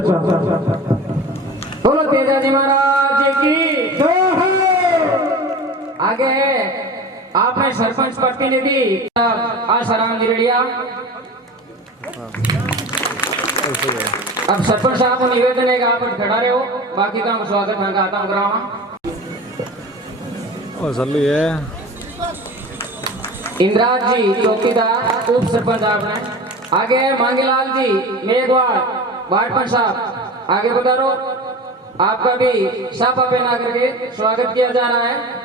बोलो तेजाजी महाराज की जय हो। आगे आपने सरपंच प्रतिनिधि आसाराम जिरड़िया। अब सरपंच साहब को निवेदन है कि आप खड़ा रहे हो, बाकी का स्वागत मैं कहता हूँ करावा। इंद्राज जी चौकीदार उप सरपंच आपने। आगे मांगीलाल जी मेघवाड़ वार्ड पंच साहब आगे पधारो। आपका भी साफा पहना करके स्वागत किया जा रहा है।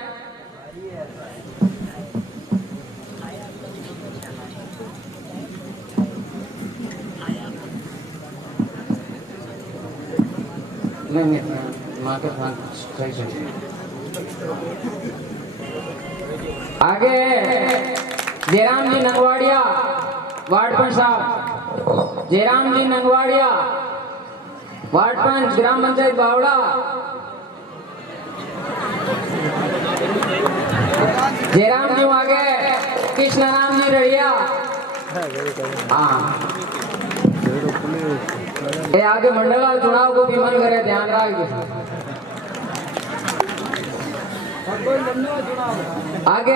नहीं आगे जयराम जी नंगवाड़िया वार्ड पंच साहब। जयराम जी नंगवाड़िया वार्ड पंच ग्राम पंचायत बावड़ा। जयराम जी आगे कृष्णराम जी रड़िया। हाँ ये आगे मंडल चुनाव को भी मन करे ध्यान रखिए। आगे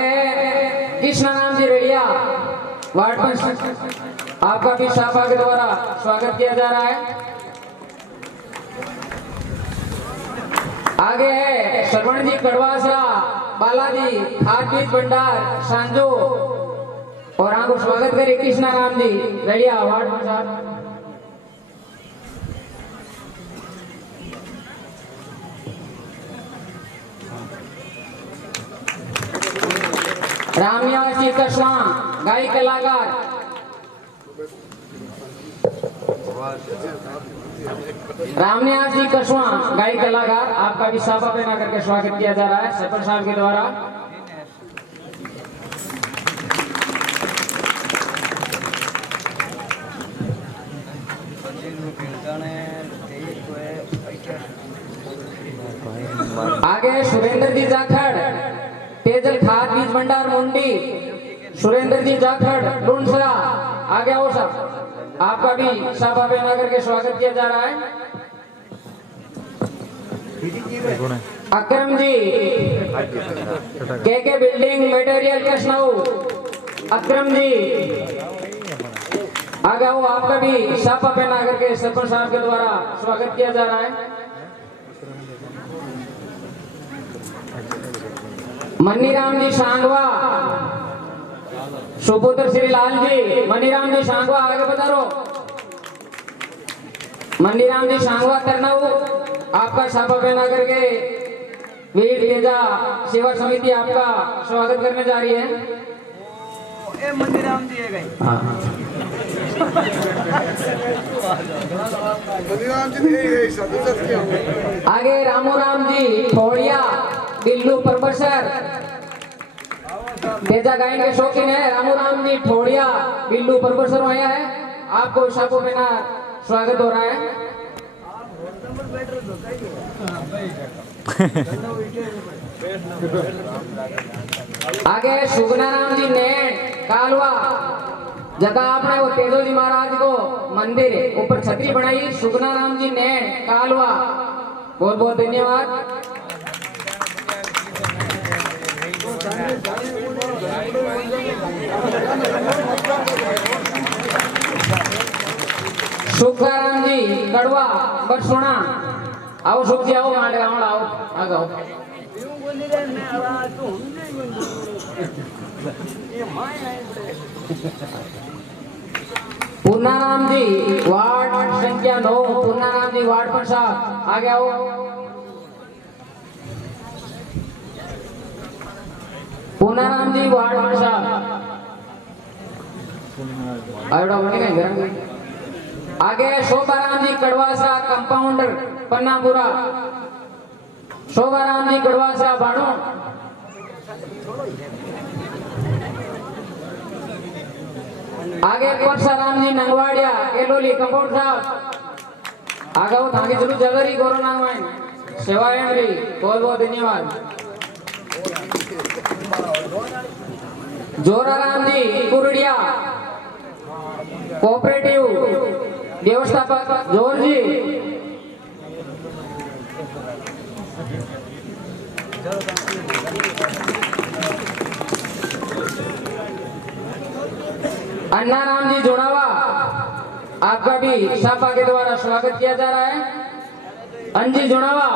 कृष्णराम जी रेडिया वार्ड पंच आपका भी साफा के द्वारा स्वागत किया जा रहा है। आगे है श्रवण जी कड़वासरा बालाजी खाद भंडार सांजो और आपको स्वागत करे कृष्णराम जी रेडिया वार्ड पंच साहब। रामयास जी कस्वा गाय कलाकार। रामयास जी कस्वा गाय कलाकार आपका भी साफा पहना करके स्वागत किया जा रहा है सरपंच साहब के द्वारा। आगे सुरेंद्र जी जाखड़ तेजल खाद बीज भंडार मुंडी। सुरेंद्र जी जाखड़ लुंडसरा आगे आओ साहब, आपका भी साफा पहना करके स्वागत किया जा रहा है। अक्रम जी के बिल्डिंग मटेरियल कशनाऊ। अक्रम जी आगे आओ, आपका भी साफा पहना करके सरपंच साहब के द्वारा स्वागत किया जा रहा है। मनीराम जी सांगवा सुपुत्र श्री लाल जी। मनीराम जी सांगवा आगे पधारो। मनीराम जी सांगवा तरनाऊ आपका साफा पहना करके वीर तेजा सेवा समिति आपका स्वागत करने जा रही है। ए मनीराम जी है गई। आगे रामू राम जी थोड़िया बिल्लू प्रोफेसर तेजा गायन के शौकीन है। रामू राम जी ठोड़िया बिल्लू प्रोफेसर आया है, आपको साफो में ना स्वागत हो रहा है। आगे सुगनाराम जी ने कालवा जगह आपने वो तेजो जी महाराज को मंदिर ऊपर छतरी बनाई। सुगनाराम जी ने कालवा बहुत बहुत धन्यवाद। सुखाराम जी कड़वा बरसोना आओ सुख जी आओ माटे आओ आओ आगे पूर्णाराम जी वार्ड संख्या 9 पूर्णाराम जी वार्ड पर साहब आगे आओ। पूर्णाराम जी वार्ड पर साहब आगे शोभाराम जी कड़वासरा कंपाउंडर पन्नापुरा। शोभाराम जी कड़वासरा बाणो। आगे परसाराम जी नंगवाड़िया एलोली कंपाउंड साहब आगे वो थांगे चलो जगरी कोरोना में सेवा एंड्री बहुत बहुत धन्यवाद। जोराराम जी कुरडिया कोऑपरेटिव व्यवस्थापक जोर जी अन्ना राम जी जुड़ावा, आपका भी सापा के द्वारा स्वागत किया जा रहा है। अंजी जुड़ावा,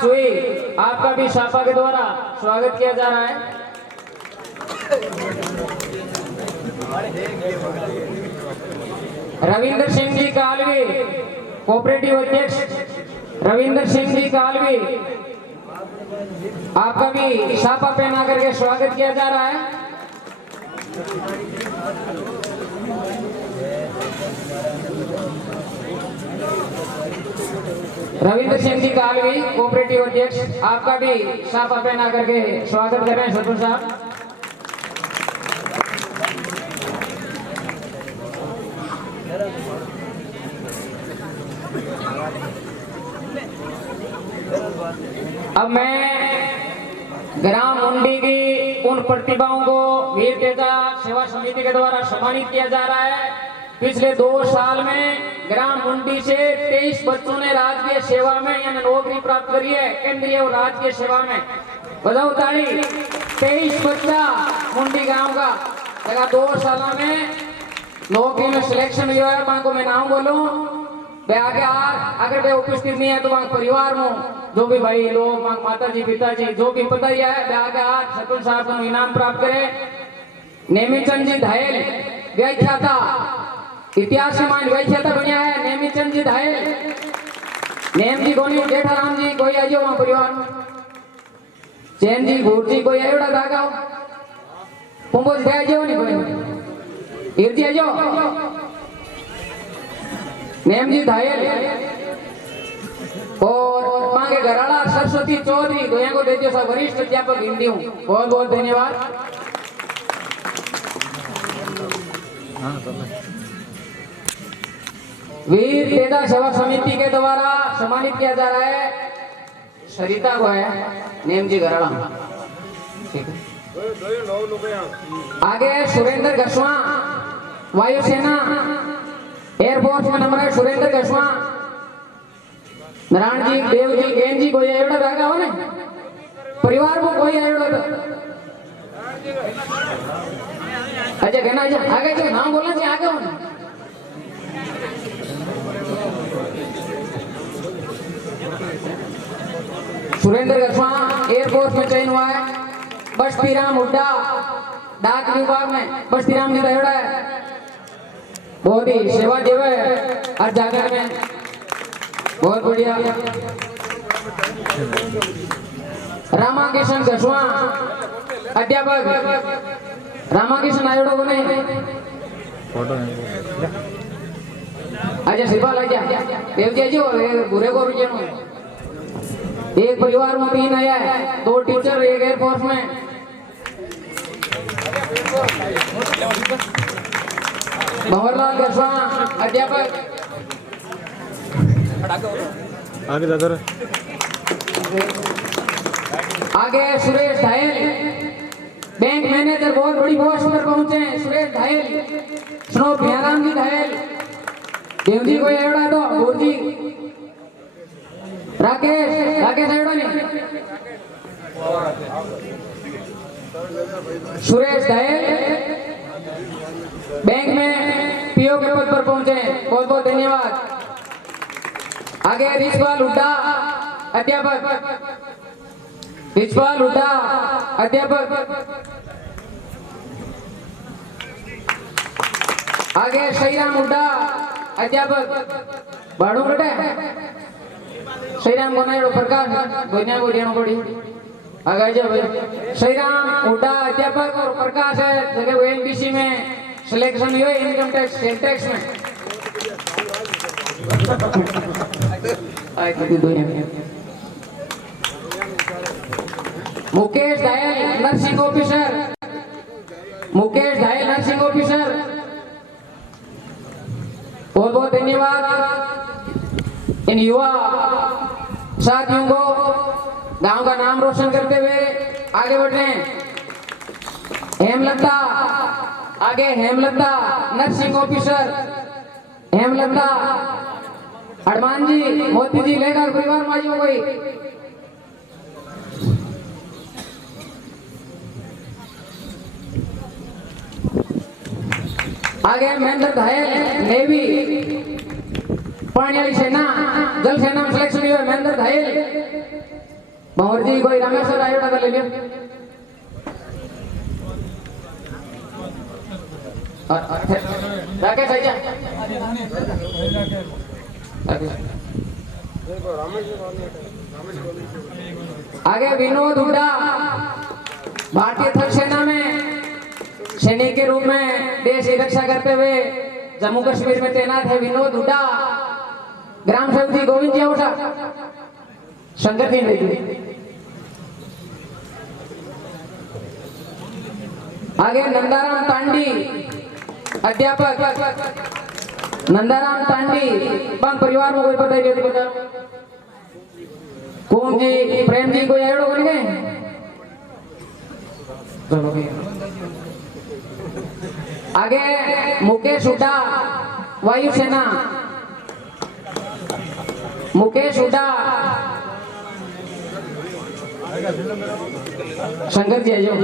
चुई, आपका भी सापा के द्वारा स्वागत किया जा रहा है। रविंद्र सिंह जी कालवी, कोऑपरेटिव अध्यक्ष रविंद्र सिंह जी कालवी, आपका भी सापा पहना करके स्वागत किया जा रहा है। रविंद्र सिंह जी कालवी, कोऑपरेटिव अध्यक्ष, आपका भी सापा पहना करके स्वागत कर रहे हैं शत्रु साहब। अब मैं ग्राम मुंडी की उन प्रतिभाओं को वीर तेजा सेवा समिति के द्वारा सम्मानित किया जा रहा है। पिछले 2 साल में ग्राम मुंडी से 23 बच्चों ने राजकीय सेवा में यानी नौकरी प्राप्त करी है, केंद्रीय और राजकीय सेवा में। बजाओ ताली। 23 बच्चा मुंडी गांव का लगा 2 सालों में नौकरी में सिलेक्शन हुआ है। वहां को मैं नाम बोलूं वे आगे अगर वे उपस्थित नहीं है तो वहां परिवार में जो भी भाई लोग वहां माता जी पिताजी जो भी पता ही है वे आगे शत्रुल साहब को इनाम प्राप्त करे। नेमीचंद जी धायल व्याख्याता, इतिहास में मान व्याख्याता बनिया है नेमीचंद जी धायल। नेम जी कोनी, जेठाराम जी कोई आजो वहां परिवार में, चैन जी भूर जी कोई आयोड़ा धागा कुंभोज दे आजो नहीं कोई ईर जी आजो। नेम जी धायल और मांगे घराड़ा सरस्वती चौधरी दोनों को देते सब वरिष्ठ अध्यापक हिंदी हूँ। बहुत बहुत धन्यवाद। वीर तेजा सेवा समिति के द्वारा सम्मानित किया जा रहा है सरिता को है नेम जी घराड़ा। ठीक है, आगे सुरेंद्र घसवा, वायुसेना एयरफोर्स में नंबर है सुरेंद्र घसवा। नारायण जी देव जी गेन जी कोई एवड़ा धागा हो ने परिवार में कोई एवड़ा तो अच्छा कहना आगे जो नाम बोलना चाहिए आगे हो ना। सुरेंद्र घसवा एयरफोर्स में चयन हुआ है। बस्तीराम हुड्डा डाक विभाग में बस्तीराम जी एवड़ा है, बहुत ही सेवा देव है हर जगह में, बहुत बढ़िया। रामाकिशन घसवा अध्यापक, रामाकिशन आयोडो बने अच्छा सिपाल आजा देवजी जी बुरे को रुझानो। एक परिवार में 3 आया है, 2 टीचर, 1 एयरफोर्स में। भंवरलाल घसवा अध्यापक, आगे दादा आगे सुरेश धायल बैंक मैनेजर, बहुत बड़ी पोस्ट पर पहुंचे हैं सुरेश धायल। सुनो भैयाराम जी धायल, देवजी को एवड़ा तो गुरुजी राकेश राकेश एवड़ा नहीं, सुरेश धायल बैंक में पीओ के पद पर पहुंचे हैं, बहुत बहुत धन्यवाद। आगे रिचपाल हुड्डा अध्यापक, रिचपाल हुड्डा अध्यापक। आगे श्रीराम हुड्डा अध्यापक, बाड़ू बेटे श्रीराम बनायो प्रकाश दुनिया को देना पड़ी। आगे जा भाई श्रीराम हुड्डा अध्यापक और प्रकाश है जगह एनबीसी में सिलेक्शन हुई है इनकम टैक्स सेल टैक्स में। Mukesh धायल nursing officer, Mukesh धायल nursing officer, बहुत बहुत धन्यवाद। इन युवा साथियों को गांव का नाम रोशन करते हुए आगे बढ़ रहे हैं। हेमलता आगे, हेमलता नर्सिंग ऑफिसर, हेमलता हनुमान जी मोती जी लेगा परिवार माजियो कोई। आगे महेंद्र धायल नेवी पानी वाली सेना जल सेना में सिलेक्शन हुआ महेंद्र धायल। भंवर जी कोई रामेश्वर आयोटा का ले लियो। राकेश आइजा। आगे विनोद हुड्डा भारतीय थल सेना में सैनिक के रूप में देश की रक्षा करते हुए जम्मू कश्मीर में तैनात है विनोद हुड्डा। ग्राम सेवक जी गोविंद जी आवशा संगत ही नहीं। आगे नंदाराम तांडी अध्यापक नंदाराम तांडी बम परिवार में कोई पता ही नहीं बता। कुम जी प्रेम जी कोई आयोडो बन गए। आगे मुकेश हुड्डा वायुसेना मुकेश हुड्डा शंकर जी आयो।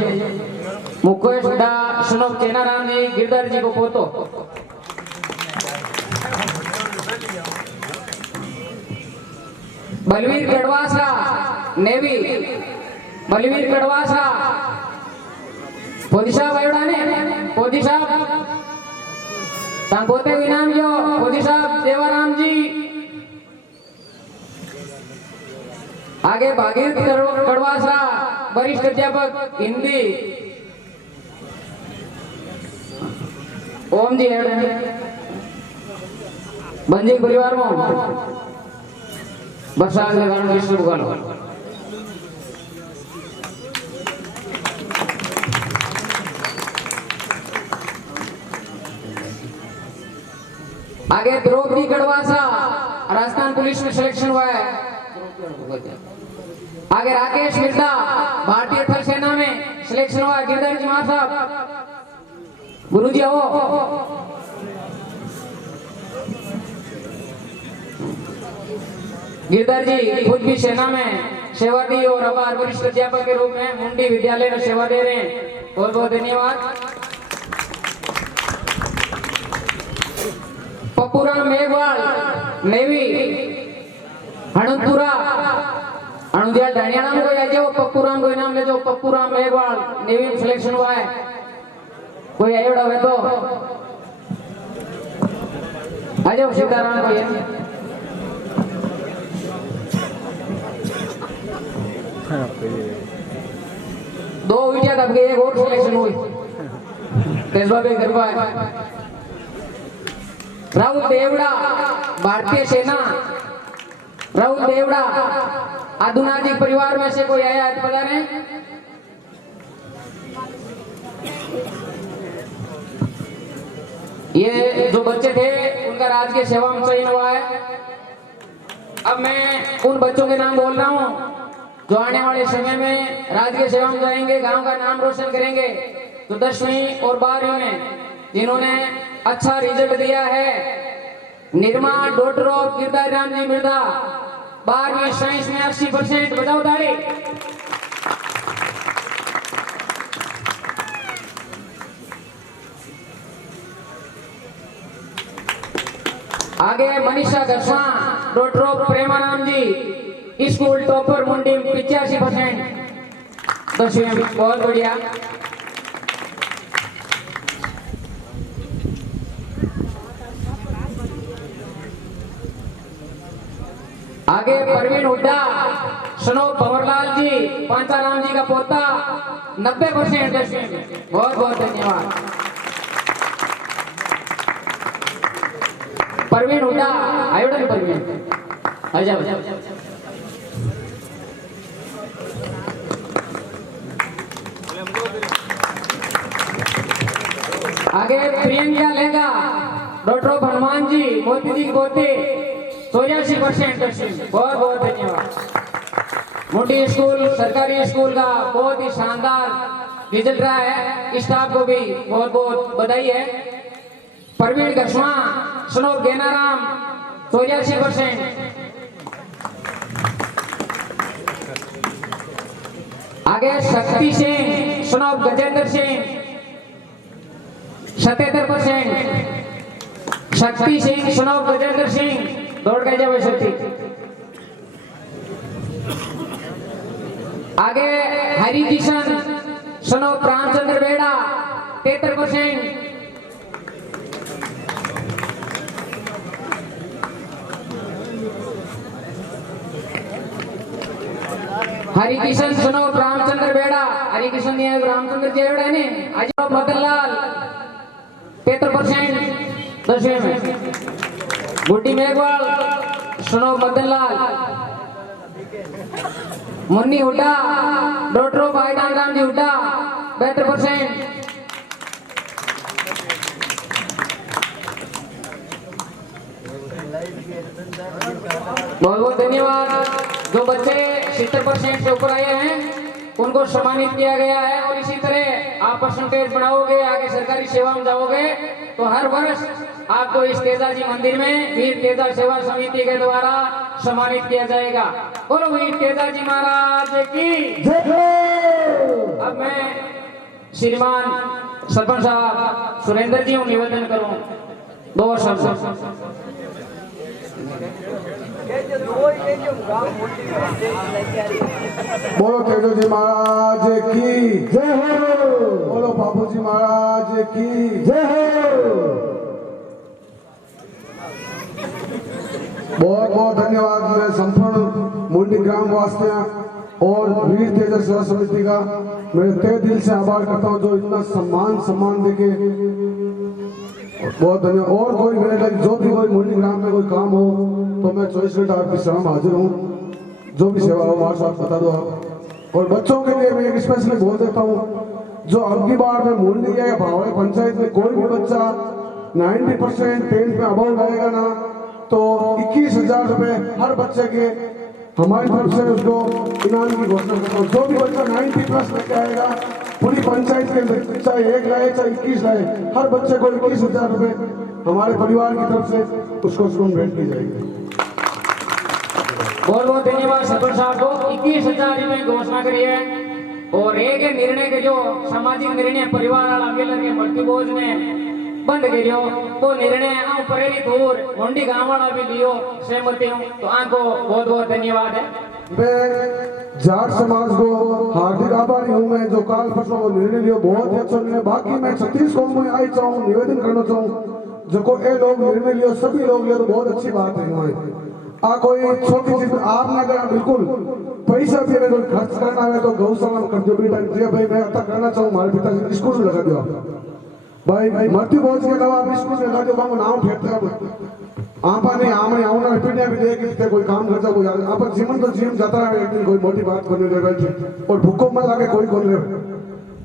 मुकेश हुड्डा सुनो चेनाराम जी गिरधर जी को पोतो। बलवीर गढ़वासा नेवी बलवीर गढ़वासा पोदी साहब आयोडा ने पोदी साहब तां पोते को इनाम जो पोदी साहब देवाराम जी। आगे भागीरथ गढ़वासा वरिष्ठ अध्यापक हिंदी ओम जी है बंजी परिवार में बरसात के कारण विश्व बुकालो। आगे द्रौपदी गढ़वासा राजस्थान पुलिस में सिलेक्शन हुआ है। आगे राकेश मिर्जा भारतीय थल सेना में सिलेक्शन हुआ है। गिरधर जी मां साहब गुरु जी आओ। गिरधर जी खुद भी सेना में सेवा दी और अब वरिष्ठ अध्यापक के रूप में मुंडी विद्यालय में सेवा दे रहे हैं। बहुत बहुत धन्यवाद। पप्पूराम मेघवाल नेवी हणुतुरा अणुदिया डाणियाना में कोई आ जाओ। पप्पूराम को इनाम ले जाओ। पप्पूराम मेघवाल नेवी में सिलेक्शन हुआ है। कोई आयोड़ा हुए तो आ जाओ। सीताराम को ये दो विटिया दब गई। एक और सिलेक्शन हुई तेजवा भी गरबा है। राहुल देवड़ा भारतीय सेना राहुल देवड़ा आधुनाजिक परिवार में से कोई आया है पता नहीं। ये जो बच्चे थे उनका राजकीय सेवा में चयन हुआ है। अब मैं उन बच्चों के नाम बोल रहा हूँ जो आने वाले समय में राजकीय सेवा में जाएंगे, गांव का नाम रोशन करेंगे। तो 10वीं और 12वीं में जिन्होंने अच्छा रिजल्ट दिया है। निर्मा डॉक्टर ऑफ गिरधर राम जी मिर्धा 12वीं साइंस में 80%। बजाओ ताली। आगे Manisha Gharsa daughter of Premanand ji school topper मुंडी 85%। 10वीं में बहुत बढ़िया। आगे परवीन हुड्डा सनो भंवरलाल जी पांचाराम जी का पोता 90%। 10वीं में बहुत बहुत धन्यवाद। परवीन हुड्डा आयोडा नहीं परवीन आजा। आगे प्रियंका लेगा डॉक्टर ऑफ हनुमान जी मोती जी की पोती 84%। बहुत बहुत धन्यवाद। मुंडी स्कूल सरकारी स्कूल का बहुत ही शानदार रिजल्ट रहा है। स्टाफ को भी बहुत बहुत बधाई है। परवीन घसवा सनो गेनाराम 84%। आगे शक्ति सिंह सुनाओ गजेंद्र सिंह 77%। शक्ति सिंह सुनाओ गजेंद्र सिंह दौड़ गए जावे शक्ति। आगे हरि किशन सुनाओ रामचंद्र बेड़ा 73%। हरि किशन सुनो रामचंद्र बेड़ा हरि किशन ने रामचंद्र जेवड़ा है ने आज मदनलाल 73% 10वें में। गुड्डी मेघवाल सुनो मदनलाल। मुन्नी हुड्डा डॉक्टर भाईदान राम जी हुड्डा 72%। बहुत बहुत धन्यवाद। जो बच्चे 70% से ऊपर आए हैं उनको सम्मानित किया गया है और इसी तरह आप परसेंटेज बढ़ाओगे, आगे सरकारी सेवा में जाओगे तो हर वर्ष आपको इस तेजाजी मंदिर में वीर तेजा सेवा समिति के द्वारा सम्मानित किया जाएगा। बोलो वीर तेजाजी महाराज की जय। अब मैं श्रीमान सरपंच साहब सुरेंद्र जी को निवेदन करूं 2 शब्द। बोलो तेजो जी महाराज की जय हो। बोलो बाबू जी महाराज की जय हो। बहुत बहुत धन्यवाद मैं संपूर्ण मुंडी ग्राम वासियों और वीर तेजा सेवा समिति का मैं तहे दिल से आभार करता हूँ जो इतना सम्मान देके बहुत धन्यवाद। और कोई मेरे लगे जो भी कोई मुंडी ग्राम में कोई काम हो तो मैं 24 घंटा आपकी सेवा में हाजिर हूँ। जो भी सेवा हो हमारे साथ बता दो आप। और बच्चों के लिए मैं एक स्पेशली बोल देता हूँ जो अगली बार में मुंडी या भावड़े पंचायत में कोई भी बच्चा 90% 10 में अभाव लाएगा ना तो 21,000 रुपए हर बच्चे के हमारी तरफ से उसको इनाम की घोषणा करता हूँ। जो भी बच्चा 90+ लेके आएगा पूरी पंचायत के चाहे 1 लाए चाहे 21 लाए हर बच्चे को 21,000 रुपए हमारे परिवार की तरफ से उसको भेंट की जाएगी। बहुत बहुत धन्यवाद सरपंच साहब को 21,000 रुपए घोषणा करी है। और एक निर्णय के जो सामाजिक निर्णय परिवार वाला मिलकर के मल्टी बोझ ने बंद करियो वो निर्णय आउ प्रेरित और मुंडी गांव वाला भी लियो सहमति हूं तो आपको बहुत बहुत धन्यवाद है। मैं जाट समाज को हार्दिक आभारी हूँ। मैं जो काल परसों वो निर्णय लियो बहुत ही अच्छा निर्णय। बाकी मैं 36 कौम में आई चाहूँ निवेदन करना चाहूँ जो को ये लोग निर्णय लियो सभी लोग लियो तो बहुत अच्छी बात है। आ कोई छोटी चीज आपने कहा बिल्कुल पैसा भी अगर कोई खर्च करना है तो गौशाला में कर दो बेटा। भाई मैं ऐसा करना चाहूँ हमारे पिताजी स्कूल में लगा दो भाई मर्ती बोझ के अलावा आप स्कूल में लगा दो बाबू नाम फेंकते आप नहीं आम नहीं आऊँ पीढ़िया भी देख कोई काम कर जाओ आप जीवन तो जीवन जाता है एक दिन कोई मोटी बात करने लगे बैठे और भूखों में लाके कोई कौन ले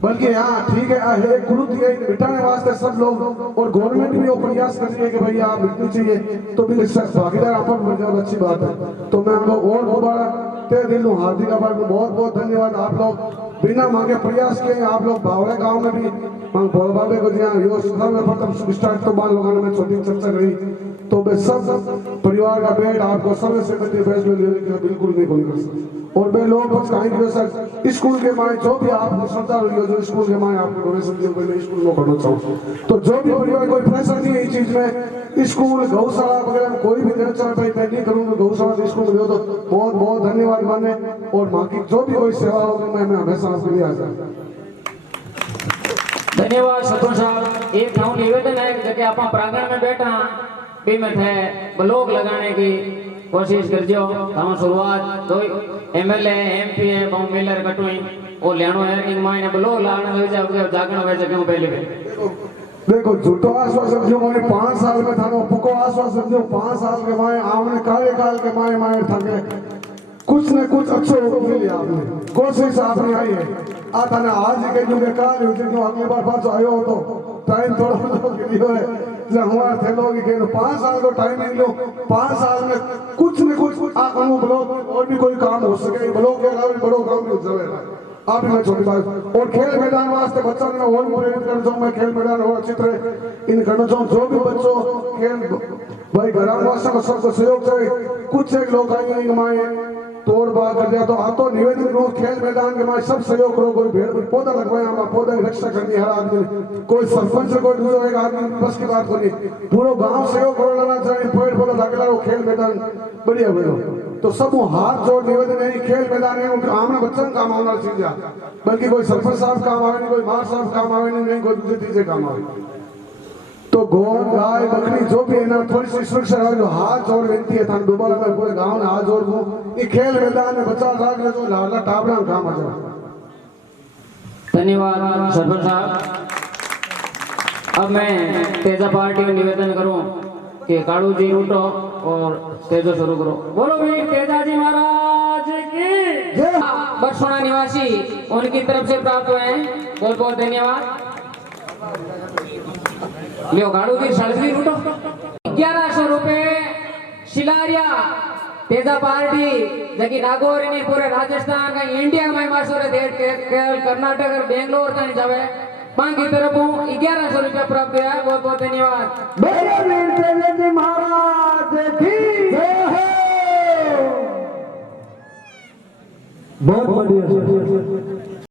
बल्कि यहाँ ठीक है एक कुलूत मिटाने वास्ते सब लोग और गवर्नमेंट भी वो प्रयास कर रही है कि भैया आप मिटनी चाहिए तो भी भागीदार आप बन जाओ अच्छी बात है। तो मैं हम लोग और दोबारा तहे दिल हूँ हार्दिक आभार बहुत बहुत धन्यवाद। आप लोग बिना मांगे प्रयास किए आप लोग भावड़े गांव में भी भोले बाबे को दिया प्रथम स्टार्ट तो बाल लोगों ने मैं छोटी चर्चा करी तो मैं सब परिवार का बेट आपको समय से फैसले लेने के लिए बिल्कुल नहीं बोल कर सकता। और मैं लोग कुछ कहेंगे सर स्कूल के माए जो भी आप श्रद्धा रही हो जो स्कूल के माए आपको डोनेशन दिए मैं स्कूल में पढ़ना चाहूँ तो जो भी परिवार कोई प्रेशर नहीं है इस चीज में स्कूल गौशाला वगैरह में कोई भी देना चाहे भाई मैं नहीं करूँगा गौशाला स्कूल में तो बहुत बहुत धन्यवाद माने और बाकी जो भी कोई सेवा होगी मैं हमेशा आपके लिए आ जाऊँ। धन्यवाद सरपंच साहब। एक थाउ निवेदन है कि आप प्रांगण में बैठा भी में थे ब्लॉक लगाने की कोशिश करजो। हम शुरुआत तो एमएलए एमपी है बहु मिलर कटुई ओ लेनो है इन मायने ब्लॉक लाने हो जाओ जागण हो जाओ पहले देखो झूठो आश्वासन जो मैंने 5 साल में था पुको आश्वासन जो 5 साल के माए आमने कार्यकाल के माए माए थके कुछ न कुछ अच्छो मिल लिया आपने कोशिश आपने आई है आता ना आज के जो काल हो जो अगली बार पाछो आयो हो तो टाइम थोड़ा लियो है जो हमारा थे लोग के 5 साल को टाइम मिलो 5 साल में कुछ न कुछ आप ब्लॉक और भी कोई काम हो सके ब्लॉक के अलावा बड़ो काम भी हो जाएगा आप मैं छोटी बात और खेल मैदान वास्ते बच्चों ने और प्रेरित कर मैं खेल मैदान और अच्छी तरह इन करना चाहूँ जो भी बच्चों खेल भाई ग्रामवासियों का सबको सहयोग चाहिए। कुछ एक लोग आएंगे हमारे तोड़ बाड़ कर दिया तो आतो निवेदन करो खेल मैदान के हमारे सब सहयोग करो। कोई पेड़ पौधा लगवाए, हमारा पौधा की रक्षा करनी हर आदमी ने। कोई सरपंच कोई दूसरा एक आदमी बस की बात करनी, पूरा गांव सहयोग करो लेना चाहिए। पेड़ पौधा लगेला वो खेल मैदान बढ़िया बढ़िया। तो सब हाथ जोड़ निवेदन है, खेल मैदान है उनके आमना बच्चन काम आना चीज, बल्कि कोई सरपंच साहब काम आवे नहीं, कोई मार साहब काम आवे नहीं, कोई दूसरी चीजें काम आवे। तो गौर गाय बकरी जो भी है ना, थोड़ी सी सुरक्षा रहो। जो हाथ जोड़ विनती है था दोबारा मैं पूरे गांव में हाथ जोड़ दूं, ये खेल मैदान में बचा राख ले जो लाला टाबड़ा काम आ जाए। धन्यवाद सरपंच साहब। अब मैं तेजा पार्टी को निवेदन करूं कि कालू जी उठो और तेजो शुरू करो। बोलो वीर तेजा जी महाराज की जय। बरसोना निवासी उनकी तरफ से प्राप्त हुए हैं, बहुत बहुत धन्यवाद। लियो गाड़ू जी सड़की उठो। 1100 रुपए शिलारिया तेजा पार्टी जकी नागौर ने पूरे राजस्थान का इंडिया में मशहूर है, कर्नाटक और बेंगलोर तक जावे बाकी तरफ 1100 रुपया प्राप्त हुआ है, बहुत बहुत धन्यवाद। मेरे वीर तेजा जी महाराज की जय हो। बहुत बढ़िया।